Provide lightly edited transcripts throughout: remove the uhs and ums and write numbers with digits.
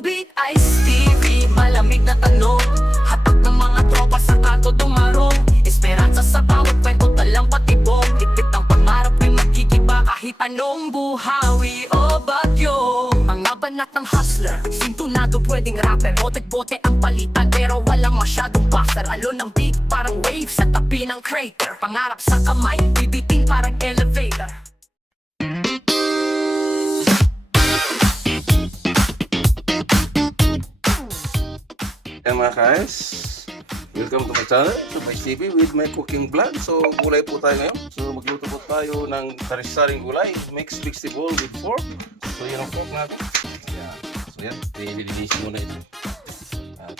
tubig, Ice TV, malamig na tanong. Hatag ng mga tropa sa kanto dumarong. Esperanza sa bawat kwento, talang patibong. Higpit ang pangarap ay magkikiba kahit anong buhawi o bagyo. Mga banat ng hustler, sintunado pwedeng rapper. Bote-bote ang palitan pero walang masyadong buster. Alon ng beat parang wave sa tabi ng crater. Pangarap sa kamay, bibitin parang elevator. Hey mga guys, welcome to my channel, to my TV with my cooking vlog. So gulay po tayo ngayon. So magluto po tayo ng sari-saring gulay, mixed vegetable with pork. So yan ang pork natin. Yan. So yan, nililinis muna ito. At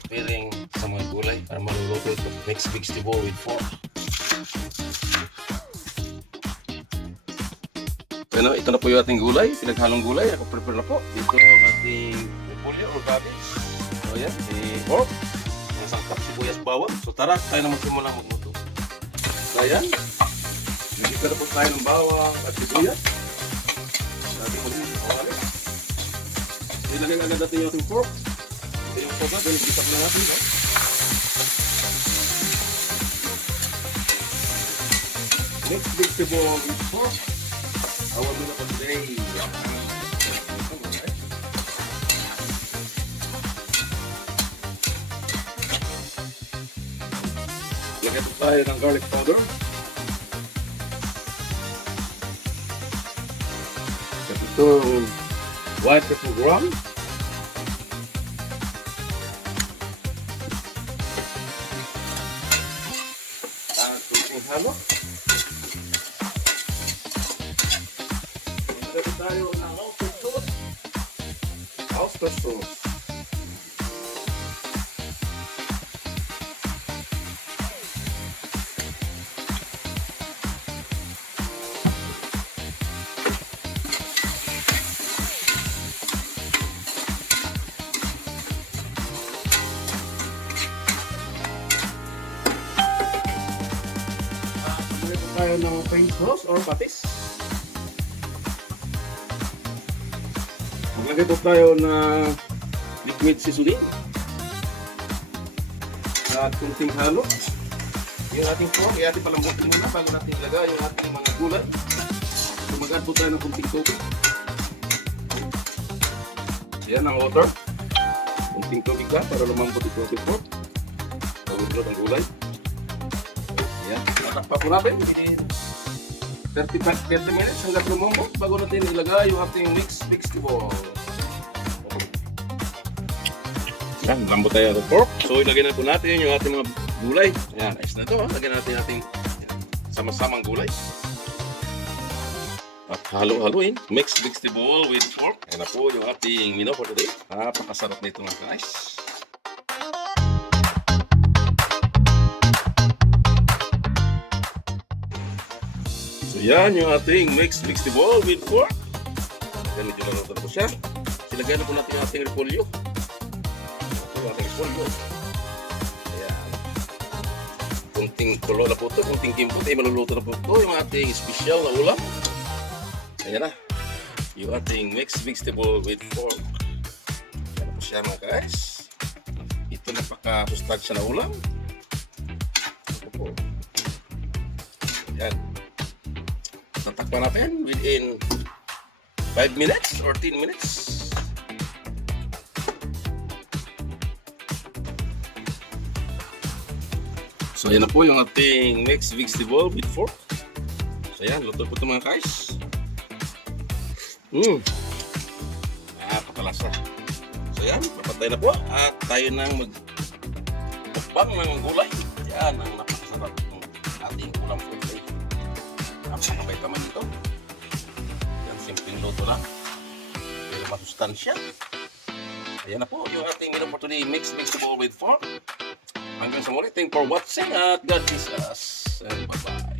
preparing sa mga gulay para maluluto ito, mixed vegetable with pork. Ano, ito na po yung ating gulay, pinaghalong gulay. Nakaprepare na po. Ito ang ating repolyo or cabbage. So yan, pork, ang sangkap, sibuyas, bawang. So tara, tayo na magsimula magluto. So yan, nagkita na po tayo ng bawang at sibuyas. Natin po yung kawali. Ilagay agad natin yung ating pork. Ito yung pork natin, nagkita na natin. Mixed vegetable with pork. Our meal for today. Lagyan po tayo ng garlic powder. Ito white pepper ground. At kunting halo. Lagyan tayo ng oyster sauce. Oyster sauce. Tayo ng plain sauce or patis. Maglagay po tayo ng liquid seasoning at kunting halo. Yung ating pork, i-ating palambutin muna bago natin ilagay yung ating mga gulay. So mag-add po tayo ng kunting tubig. Yan ang water. Kunting tubig ka para lumambot ito ating pork. Pagulot ang gulay. Yan, tatakpa po natin within 30 minutes hanggang lumambot bago natin ilagay yung ating mixed vegetable. Yan, lambot tayo ng pork. So ilagay na po natin yung ating mga gulay. Yan, ayos na ito. Lagyan natin ating sama-samang gulay. At halo-haloin. Mixed vegetable with pork. Yan na po yung ating menu for today. Napakasarap nito mga guys. So yan yung ating mixed vegetable with pork. Yan, medyo naluto na po siya. Silagay na po natin yung ating repolyo. Ito yung ating repolyo. Ayan. Kunting kulo na po ito, kunting kimpot. Maluluto na po ito yung ating special na ulam. Ayan na. Yung ating mixed vegetable with pork. Yan na po siya mga guys. Ito napaka-sustansya na ulam. Ito po. Ayan. Tatakpan natin within 5 minutes or 10 minutes. So yan na po yung ating mixed vegetable with pork. So yan, luto po ito mga guys. Napakalasa. So yan, papatay na po at tayo nang magpapang ng gulay. Yan ang napakasarap ng ating ulam for today. Napakabay naman ito. Yan, simpleng luto na. Pero masustansya. Ayan na po yung ating menu for today, mixed vegetable with pork. Hanggang sa muli, thank you for watching at God bless us. And bye-bye.